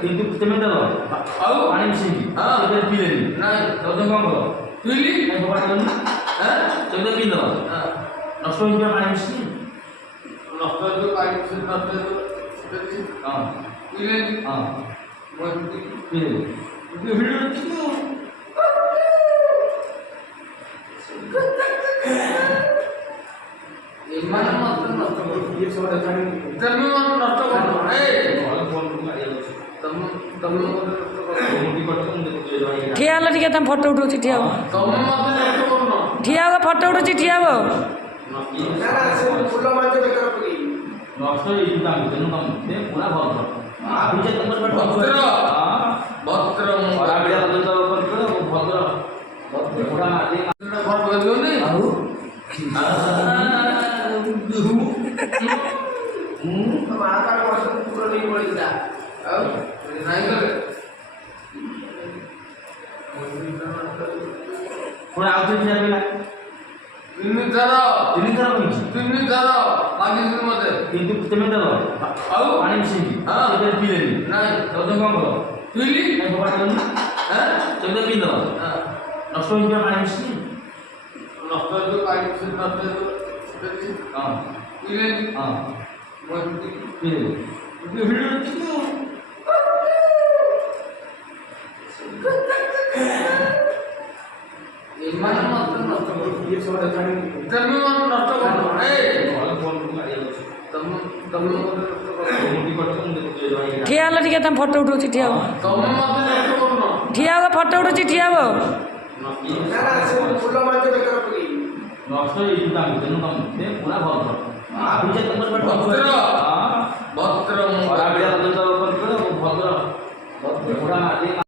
কিন্তু তুমি তো ଆଉ ପାଣି ମିଶେଇକି ସେଥିରେ ପିଇଲେନି ନାଇଁ ତମେ କ'ଣ କର ପିଇଲି ଫୋପାଡ଼ି ଦେଲନି ସେଥିରେ ପିଇଦେବ ନଷ୍ଟ ହେଇଯିବ ପାଣି ମିଶିକି ନଷ୍ଟ ହେଇଯିବ ପାଣି ମିଶିକି ନଷ୍ଟ ହେଇଯିବ ହଁ ପିଇଲେନି ହଁ ପିଇଦେଲି ଏମାନେ ମତେ ନଷ୍ଟ କରୁଛନ୍ତି ତମେ ମତେ ନଷ୍ଟ କରୁନ ଠିଆ ହେଲ ଟିକେ ତମେ ଫଟୋ ଉଠାଉଛି ଠିଆ ହବ ଠିଆ ହବ ଫଟୋ ଉଠୁଛି ଠିଆ ହବ ନଷ୍ଟ ହେଇଯିବ ତେଣୁ ତମେ ପୁରା ଭଦ୍ର ପୁଣି ଆଉ ଥରେ ପିଲା ତିନି ଥର ମାଗିଥିଲି ମତେ କିନ୍ତୁ ତମେ ଦେଲ ଆଉ ପାଣି ମିଶେଇକି ସେଥିରେ ପିଇଲେନି ନାଇଁ ତମେ କ'ଣ କର ପିଇଲି ଫୋପାଡ଼ି ଦେଲନି ସେଥିରେ ପିଇଦେବ ନଷ୍ଟ ହେଇଯିବ ପାଣି ମିଶିକି ନଷ୍ଟ ହେଇଯିବ ପାଣି ମିଶିକି ନଷ୍ଟ ହେଇଯିବ ହଁ ପିଇଲେନି ହଁ ପିଇଦେଲି ଏମାନେ ମତେ ନଷ୍ଟ କରୁଛନ୍ତି ତମେ ମତେ ନଷ୍ଟ କରୁନ ଠିଆ ହେଲ ଟିକେ ତମେ ଫଟୋ ଉଠାଉଛି ଠିଆ ହବ ତମେ ମତେ ନଷ୍ଟ କରୁନ ଠିଆ ହବ ଫଟୋ ଉଠୁଛି ଠିଆ ହବ ନଷ୍ଟ ହେଇଯିବ ତେଣୁ ତମେ ପୁରା ଭଦ୍ର ଭଦ୍ର